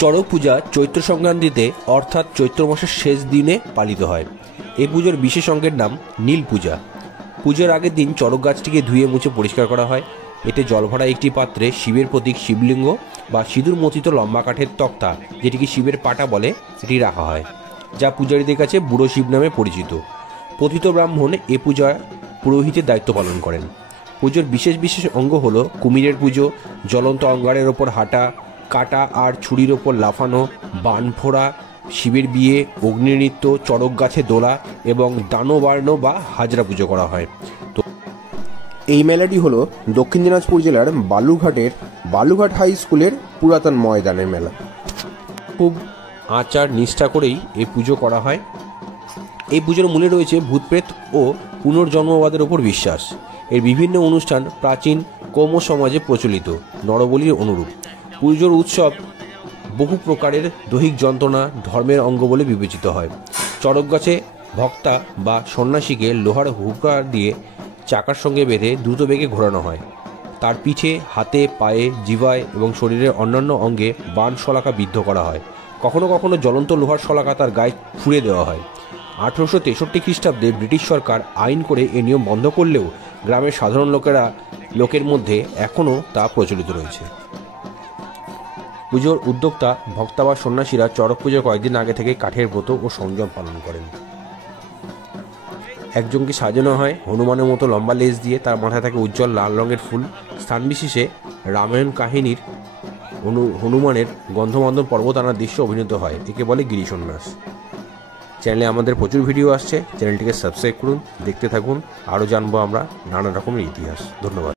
চড়ক পূজা চৈত্র সংক্রান্তিতে অর্থাৎ চৈত্র মাসের শেষ দিনে পালিত হয়। এই পুজোর বিশেষ অঙ্গের নাম নীল পূজা। পুজোর আগের দিন চড়ক গাছটিকে ধুয়ে মুছে পরিষ্কার করা হয়। এতে জল ভরা একটি পাত্রে শিবের প্রতীক শিবলিঙ্গ বা সিঁদুর মথিত লম্বা কাঠের তক্তা, যেটিকে শিবের পাটা বলে, এটি রাখা হয়, যা পূজারীদের কাছে বুড়ো শিব নামে পরিচিত। পতিত ব্রাহ্মণ এ পূজায় পুরোহিতের দায়িত্ব পালন করেন। পুজোর বিশেষ বিশেষ অঙ্গ হল কুমিরের পুজো, জ্বলন্ত অঙ্গারের ওপর হাঁটা, কাটা আর ছুরির ওপর লাফানো, বান ফোড়া, শিবের বিয়ে, অগ্নিনৃত্য, চড়ক গাছে দোলা এবং দানবার্ণ বা হাজরা পুজো করা হয়। তো এই মেলাটি হলো দক্ষিণ দিনাজপুর জেলার বালুরঘাটের বালুরঘাট হাই স্কুলের পুরাতন ময়দানের মেলা। খুব আচার নিষ্ঠা করেই এই পুজো করা হয়। এই পুজোর মূলে রয়েছে ভূতপ্রেত ও পুনর্জন্মবাদের ওপর বিশ্বাস। এর বিভিন্ন অনুষ্ঠান প্রাচীন কৌম সমাজে প্রচলিত নরবলির অনুরূপ। পুজোর উৎসব বহু প্রকারের দৈহিক যন্ত্রণা ধর্মের অঙ্গ বলে বিবেচিত হয়। চড়ক গাছে ভক্তা বা সন্ন্যাসীকে লোহার হুকা দিয়ে চাকার সঙ্গে বেঁধে দ্রুত বেগে ঘোরানো হয়। তার পিঠে, হাতে, পায়ে, জিভায় এবং শরীরের অন্যান্য অঙ্গে বাণ শলাকা বিদ্ধ করা হয়। কখনো কখনো জ্বলন্ত লোহার শলাকা তার গায়ে ছুঁড়ে দেওয়া হয়। 1863 খ্রিস্টাব্দে ব্রিটিশ সরকার আইন করে এ নিয়ম বন্ধ করলেও গ্রামের সাধারণ লোকের মধ্যে এখনও তা প্রচলিত রয়েছে। পুজোর উদ্যোক্তা ভক্তা বা সন্ন্যাসীরা চড়ক পুজোর কয়েকদিন আগে থেকে কাঠের ব্রত ও সংযম পালন করেন। একজনকে সাজানো হয় হনুমানের মতো লম্বা লেজ দিয়ে, তার মাথায় থাকে উজ্জ্বল লাল রঙের ফুল। স্থান বিশেষে রামায়ণ কাহিনীর হনুমানের গন্ধমাদন পর্বত আনার দৃশ্য অভিনীত হয়। একে বলে গিরি সন্ন্যাস। চ্যানেলে আমাদের প্রচুর ভিডিও আসছে, চ্যানেলটিকে সাবস্ক্রাইব করুন, দেখতে থাকুন। আরও জানবো আমরা নানা রকমের ইতিহাস। ধন্যবাদ।